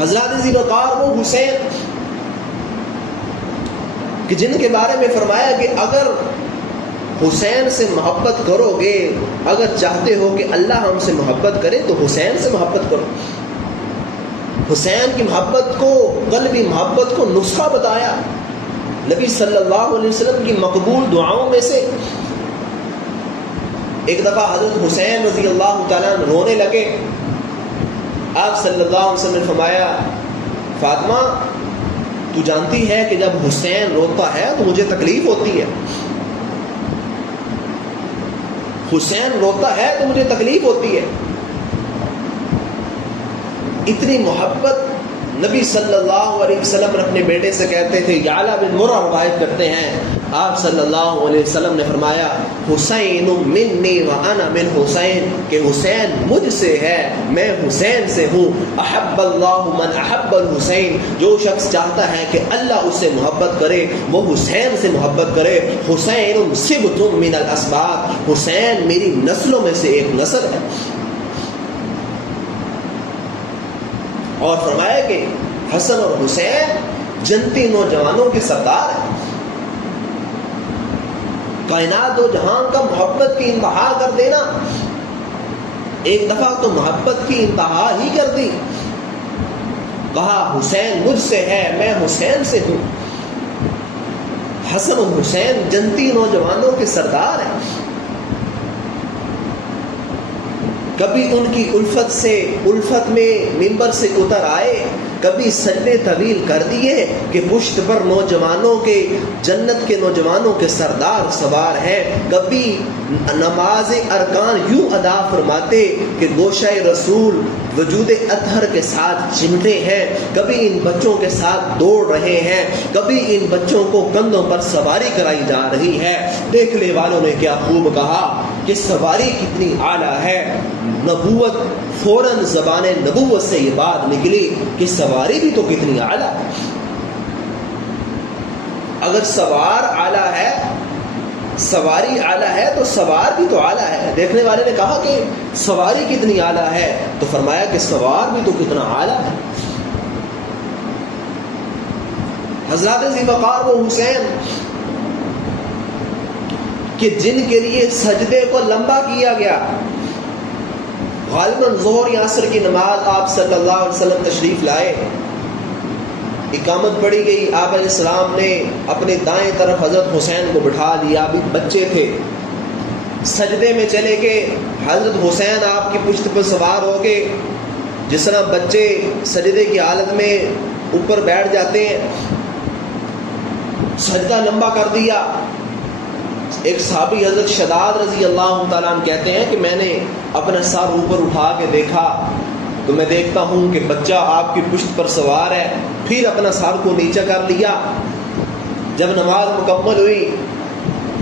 حضرات ذی وقار وہ حسین کہ جن کے بارے میں فرمایا کہ اگر حسین سے محبت کرو گے، اگر چاہتے ہو کہ اللہ ہم سے محبت کرے تو حسین سے محبت کرو. حسین کی محبت کو، قلبی محبت کو نسخہ بتایا نبی صلی اللہ علیہ وسلم کی مقبول دعاؤں میں سے. ایک دفعہ حضرت حسین رضی اللہ تعالیٰ عنہ رونے لگے. آپ صلی اللہ علیہ وسلم نے فرمایا فاطمہ تو جانتی ہے کہ جب حسین روتا ہے تو مجھے تکلیف ہوتی ہے، حسین روتا ہے تو مجھے تکلیف ہوتی ہے. اتنی محبت نبی صلی اللہ علیہ وسلم اپنے بیٹے سے کہتے تھے. یعلا بن مرہ روایت کرتے ہیں آپ صلی اللہ علیہ وسلم نے فرمایا حسین منی وانا من حسین، کہ حسین مجھ سے ہے میں حسین سے ہوں. احب اللہ من احب الحسین، جو شخص چاہتا ہے کہ اللہ اس سے محبت کرے وہ حسین سے محبت کرے. حسین سبت من الاسباط، حسین میری نسلوں میں سے ایک نسل ہے. اور فرمایا کہ حسن اور حسین جنتی نوجوانوں کے سردار ہیں. کائنات و جہان کا محبت کی انتہا کر دینا. ایک دفعہ تو محبت کی انتہا ہی کر دی، کہا حسین مجھ سے ہے میں حسین سے ہوں. حسن اور حسین جنتی نوجوانوں کے سردار ہیں. کبھی ان کی الفت میں ممبر سے اتر آئے، کبھی سجدے طویل کر دیے کہ پشت پر نوجوانوں کے، جنت کے نوجوانوں کے سردار سوار ہیں. کبھی نماز ارکان یوں ادا فرماتے کہ گوشہ رسول وجود اطہر کے ساتھ چمٹے ہیں. کبھی ان بچوں کے ساتھ دوڑ رہے ہیں، کبھی ان بچوں کو کندھوں پر سواری کرائی جا رہی ہے. دیکھنے والوں نے کیا خوب کہا کہ سواری کتنی اعلیٰ ہے. نبوت فوراً زبان نبوت سے یہ بات نکلی کہ سواری بھی تو کتنی اعلیٰ ہے. اگر سوار اعلیٰ ہے، سواری اعلیٰ ہے تو سوار بھی تو اعلیٰ ہے. دیکھنے والے نے کہا کہ سواری کتنی اعلیٰ ہے، تو فرمایا کہ سوار بھی تو کتنا اعلیٰ ہے. حضرات ذی وقار وہ حسین کہ جن کے لیے سجدے کو لمبا کیا گیا. غالباً ظہر یا عصر کی نماز آپ صلی اللہ علیہ وسلم تشریف لائے، اقامت پڑھی گئی. آپ علیہ السلام نے اپنے دائیں طرف حضرت حسین کو بٹھا دیا، ابھی بچے تھے. سجدے میں چلے گئے، حضرت حسین آپ کی پشت پر سوار ہو گئے. جس طرح بچے سجدے کی حالت میں اوپر بیٹھ جاتے ہیں، سجدہ لمبا کر دیا. ایک صحابی حضرت شداد رضی اللہ تعالیٰ عنہ کہتے ہیں کہ میں نے اپنا سر اوپر اٹھا کے دیکھا تو میں دیکھتا ہوں کہ بچہ آپ کی پشت پر سوار ہے. پھر اپنا سر کو نیچے کر لیا. جب نماز مکمل ہوئی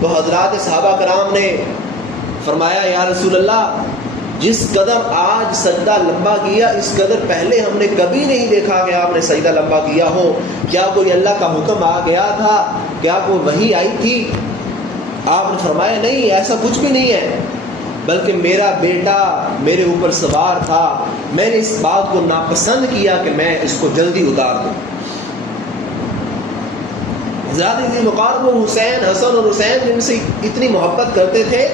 تو حضرات صحابہ کرام نے فرمایا یا رسول اللہ جس قدر آج سجدہ لمبا کیا اس قدر پہلے ہم نے کبھی نہیں دیکھا کہ آپ نے سجدہ لمبا کیا ہو. کیا کوئی اللہ کا حکم آ گیا تھا؟ کیا کوئی وحی آئی تھی؟ آپ نے فرمایا نہیں، ایسا کچھ بھی نہیں ہے، بلکہ میرا بیٹا میرے اوپر سوار تھا، میں نے اس بات کو ناپسند کیا کہ میں اس کو جلدی اتار دوں. حضرات ذی وقار وہ حسین، حسن اور حسین جن سے اتنی محبت کرتے تھے.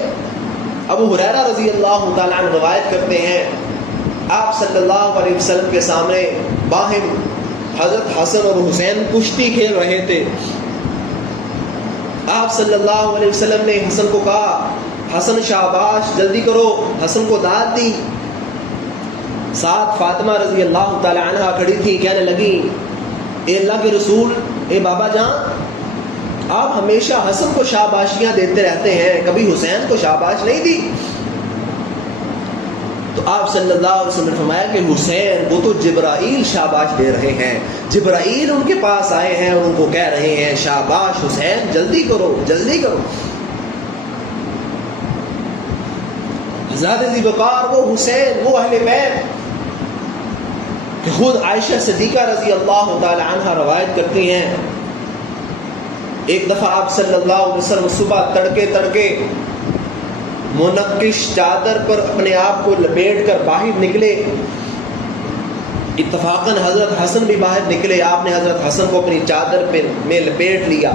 ابو ہریرہ رضی اللہ تعالیٰ عنہ روایت کرتے ہیں آپ صلی اللہ علیہ وسلم کے سامنے باہم حضرت حسن اور حسین کشتی کھیل رہے تھے. آپ صلی اللہ علیہ وسلم نے حسن کو کہا حسن شاباش جلدی کرو. حسن کو داد دی. ساتھ فاطمہ رضی اللہ تعالی عنہ کھڑی تھی، کہنے لگی اے اللہ کے رسول، اے بابا جان، آپ ہمیشہ حسن کو شاباشیاں دیتے رہتے ہیں، کبھی حسین کو شاباش نہیں دی. تو آپ صلی اللہ علیہ وسلم نے فرمایا کہ حسین وہ تو جبرائیل شاباش دے رہے ہیں، جبرائیل ان کے پاس آئے ہیں اور ان کو کہہ رہے ہیں شاباش حسین جلدی کرو جلدی کرو. حضرت ذی وقار وہ حسین وہ اہل بیت کہ خود عائشہ صدیقہ رضی اللہ تعالی عنہ روایت کرتی ہیں ایک دفعہ آپ صلی اللہ علیہ وسلم صبح تڑکے منقش چادر پر اپنے آپ کو لپیٹ کر باہر نکلے. اتفاقاً حضرت حسن بھی باہر نکلے، آپ نے حضرت حسن کو اپنی چادر میں لپیٹ لیا۔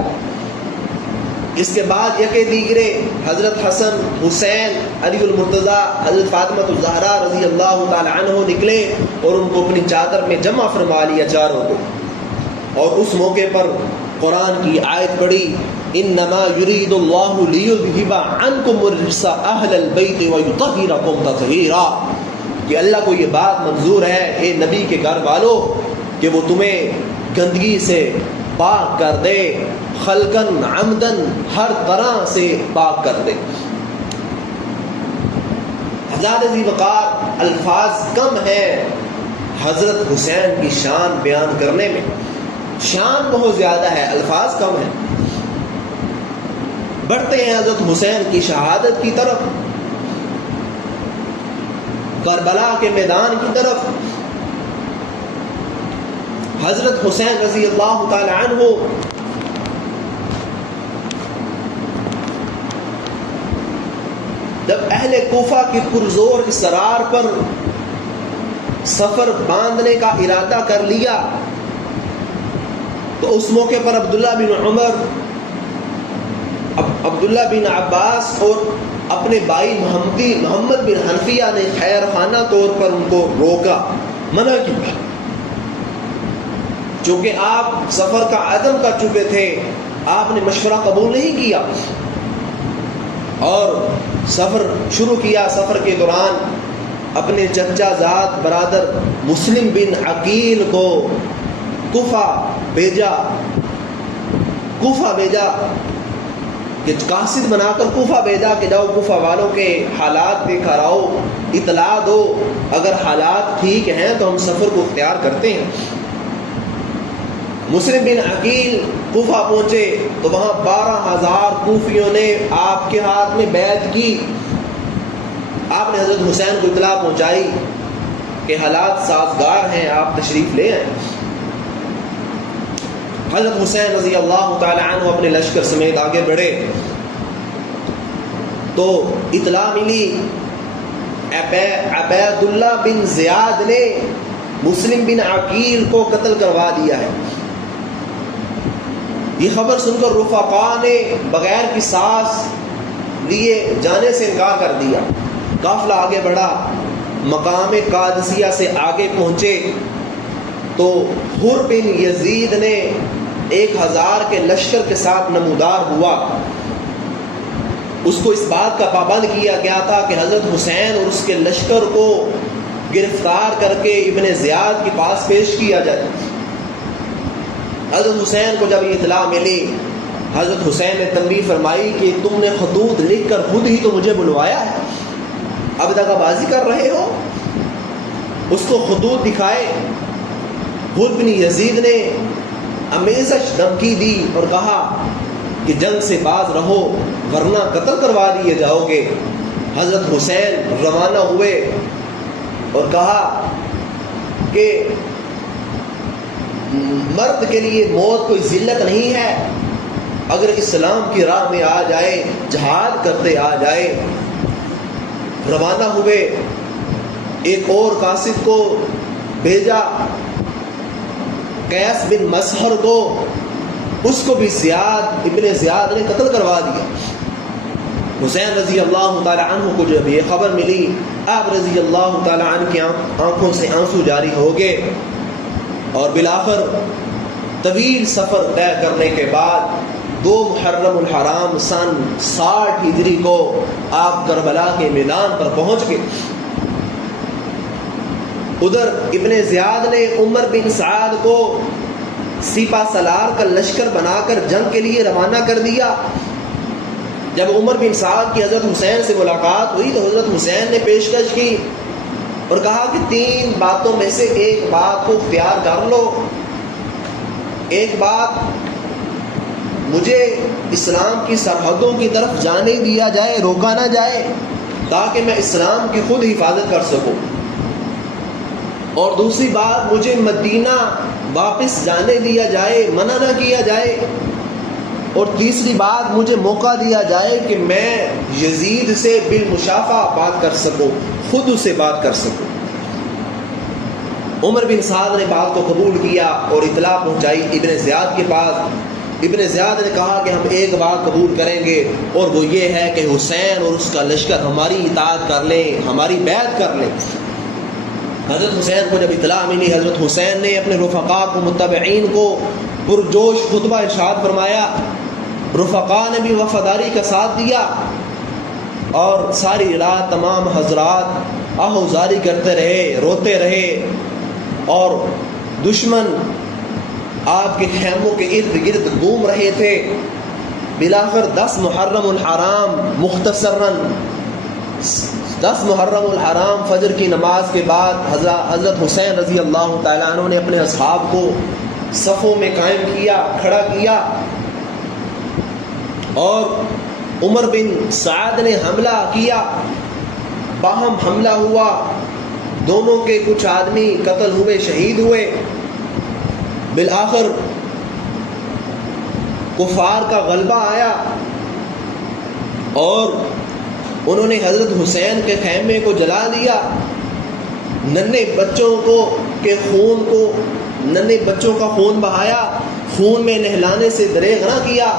اس کے بعد یکے دیگرے حضرت حسن، حسین، علی المرتضیٰ، حضرت فاطمہ الزہرا رضی اللہ تعالی عنہ نکلے اور ان کو اپنی چادر میں جمع فرما لیا چاروں کو۔ اور اس موقع پر قرآن کی آیت پڑھی، انما یرید اللہ لیذھب عنکم الرجس اہل البیت ویطہرکم تطہیرا، کہ اللہ کو یہ بات منظور ہے اے نبی کے گھر والوں کہ وہ تمہیں گندگی سے پاک کر دے، خلقن عمدن، ہر طرح سے پاک کر دے۔ حضرت ذی وقار الفاظ کم ہیں حضرت حسین کی شان بیان کرنے میں، شان بہت زیادہ ہے، الفاظ کم ہیں۔ بڑھتے ہیں حضرت حسین کی شہادت کی طرف، کربلا کے میدان کی طرف۔ حضرت حسین رضی اللہ تعالی عنہ جب اہل کوفہ کی پرزور اصرار پر سفر باندھنے کا ارادہ کر لیا تو اس موقع پر عبداللہ بن عمر، عبداللہ بن عباس اور اپنے بھائی محمد بن حنفیہ نے خیر خانہ طور پر ان کو روکا، منع کیا، چونکہ آپ سفر کا عزم کر چکے تھے، آپ نے مشورہ قبول نہیں کیا اور سفر شروع کیا۔ سفر کے دوران اپنے چچا زاد برادر مسلم بن عقیل کو کوفہ بھیجا کہ قاصد بنا کر کوفہ بھیجا کہ جاؤ کوفہ والوں کے حالات دیکھ کر آؤ، اطلاع دو، اگر حالات ٹھیک ہیں تو ہم سفر کو اختیار کرتے ہیں۔ مسلم بن عقیل کوفہ پہنچے تو وہاں 12,000 کوفیوں نے آپ کے ہاتھ میں بیعت کی۔ آپ نے حضرت حسین کو اطلاع پہنچائی کہ حالات سازگار ہیں، آپ تشریف لے آئیں۔ حضرت حسین رضی اللہ تعالی عنہ اپنے لشکر سمیت آگے بڑھے تو اطلاع ملی عبید اللہ بن زیاد نے مسلم بن عقیل کو قتل کروا دیا ہے۔ یہ خبر سن کر رفقاء نے بغیر قصاص لیے جانے سے انکار کر دیا۔ قافلہ آگے بڑھا، مقام قادسیہ سے آگے پہنچے تو حر بن یزید نے 1000 کے لشکر کے ساتھ نمودار ہوا۔ اس کو اس بات کا پابند کیا گیا تھا کہ حضرت حسین اور اس کے لشکر کو گرفتار کر کے ابن زیاد کے پاس پیش کیا جائے۔ حضرت حسین کو جب یہ اطلاع ملی، حضرت حسین نے تنبیہ فرمائی کہ تم نے خطوط لکھ کر خود ہی تو مجھے بلوایا ہے، اب دغا بازی کر رہے ہو۔ اس کو خطوط دکھائے۔ حر بن یزید نے امیزش دھمکی دی اور کہا کہ جنگ سے باز رہو ورنہ قتل کروا دیے جاؤ گے۔ حضرت حسین روانہ ہوئے اور کہا کہ مرد کے لیے موت کوئی ذلت نہیں ہے، اگر اسلام کی راہ میں آ جائے، جہاد کرتے آ جائے۔ روانہ ہوئے، ایک اور قاصد کو بھیجا، قیس بن مسہر کو، اس کو بھی ابن زیاد نے قتل کروا دیا۔ حسین رضی اللہ تعالی عنہ کو جب یہ خبر ملی، آپ رضی اللہ تعالی عنہ کی آنکھوں سے آنسو جاری ہو گئے اور بالآخر طویل سفر طے کرنے کے بعد 2 محرم الحرام سن 60 ہجری کو آپ کربلا کے میدان پر پہنچ گئے۔ ادھر ابن زیاد نے عمر بن سعد کو سپہ سالار کا لشکر بنا کر جنگ کے لیے روانہ کر دیا۔ جب عمر بن سعد کی حضرت حسین سے ملاقات ہوئی تو حضرت حسین نے پیشکش کی اور کہا کہ 3 باتوں میں سے ایک بات کو اختیار کر لو۔ ایک بات، مجھے اسلام کی سرحدوں کی طرف جانے دیا جائے، روکا نہ جائے تاکہ میں اسلام کی خود حفاظت کر سکوں، اور دوسری بات، مجھے مدینہ واپس جانے دیا جائے، منع نہ کیا جائے، اور تیسری بات، مجھے موقع دیا جائے کہ میں یزید سے بالمشافہ بات کر سکوں، خود اسے بات کر سکوں۔ عمر بن سعد نے بات کو قبول کیا اور اطلاع پہنچائی ابن زیاد کے پاس۔ ابن زیاد نے کہا کہ ہم ایک بات قبول کریں گے، اور وہ یہ ہے کہ حسین اور اس کا لشکر ہماری اطاعت کر لیں، ہماری بیعت کر لیں۔ حضرت حسین کو جب اطلاع ملی، حضرت حسین نے اپنے رفقا کو، متبعین کو پرجوش خطبہ ارشاد فرمایا۔ رفقا نے بھی وفاداری کا ساتھ دیا، اور ساری رات تمام حضرات آہوزاری کرتے رہے، روتے رہے، اور دشمن آپ کے خیموں کے ارد گرد گھوم رہے تھے۔ بلاخر 10 محرم الحرام مختصراً 10 محرم الحرام فجر کی نماز کے بعد حضرت حسین رضی اللہ تعالیٰ عنہ نے اپنے اصحاب کو صفوں میں قائم کیا، کھڑا کیا، اور عمر بن سعد نے حملہ کیا۔ باہم حملہ ہوا، دونوں کے کچھ آدمی قتل ہوئے، شہید ہوئے۔ بالآخر کفار کا غلبہ آیا، اور انہوں نے حضرت حسین کے خیمے کو جلا دیا۔ ننھے بچوں کا خون بہایا، خون میں نہلانے سے دریغ نہ کیا۔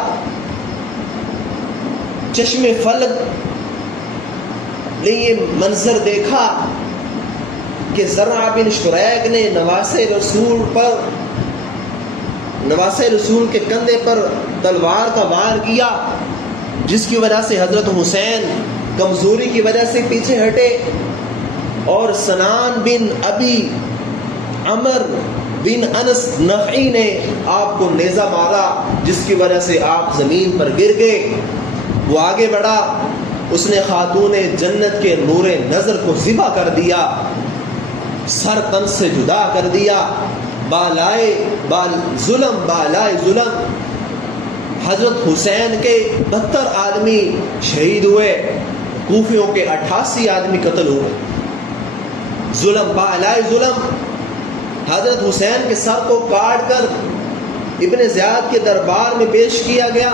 چشم فلک نے یہ منظر دیکھا کہ زرع بن شریک نے نواسے رسول کے کندھے پر تلوار کا وار کیا، جس کی وجہ سے حضرت حسین کمزوری کی وجہ سے پیچھے ہٹے، اور سنان بن ابی عمر بن انس نخعی نے آپ کو نیزہ مارا، جس کی وجہ سے آپ زمین پر گر گئے۔ وہ آگے بڑھا، اس نے خاتون جنت کے نور نظر کو ذبح کر دیا، سر تن سے جدا کر دیا، بالائے ظلم۔ حضرت حسین کے 72 آدمی شہید ہوئے، کوفیوں کے 88 آدمی قتل ہوئے۔ ظلم بالائے ظلم۔ حضرت حسین کے سر کو کاٹ کر ابن زیاد کے دربار میں پیش کیا گیا۔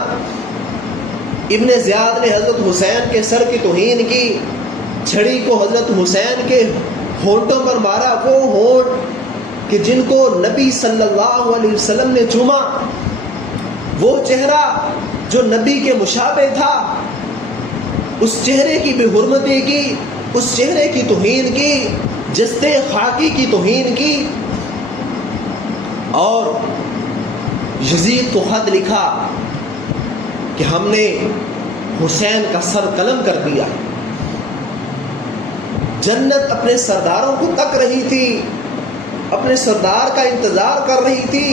ابن زیاد نے حضرت حسین کے سر کی توہین کی، چھڑی کو حضرت حسین کے ہونٹوں پر مارا، وہ ہونٹ کہ جن کو نبی صلی اللہ علیہ وسلم نے چوما، وہ چہرہ جو نبی کے مشابہ تھا، اس چہرے کی بے حرمتی کی، اس چہرے کی توہین کی، جستے خاکی کی توہین کی، اور یزید کو خط لکھا کہ ہم نے حسین کا سر قلم کر دیا۔ جنت اپنے سرداروں کو تک رہی تھی، اپنے سردار کا انتظار کر رہی تھی،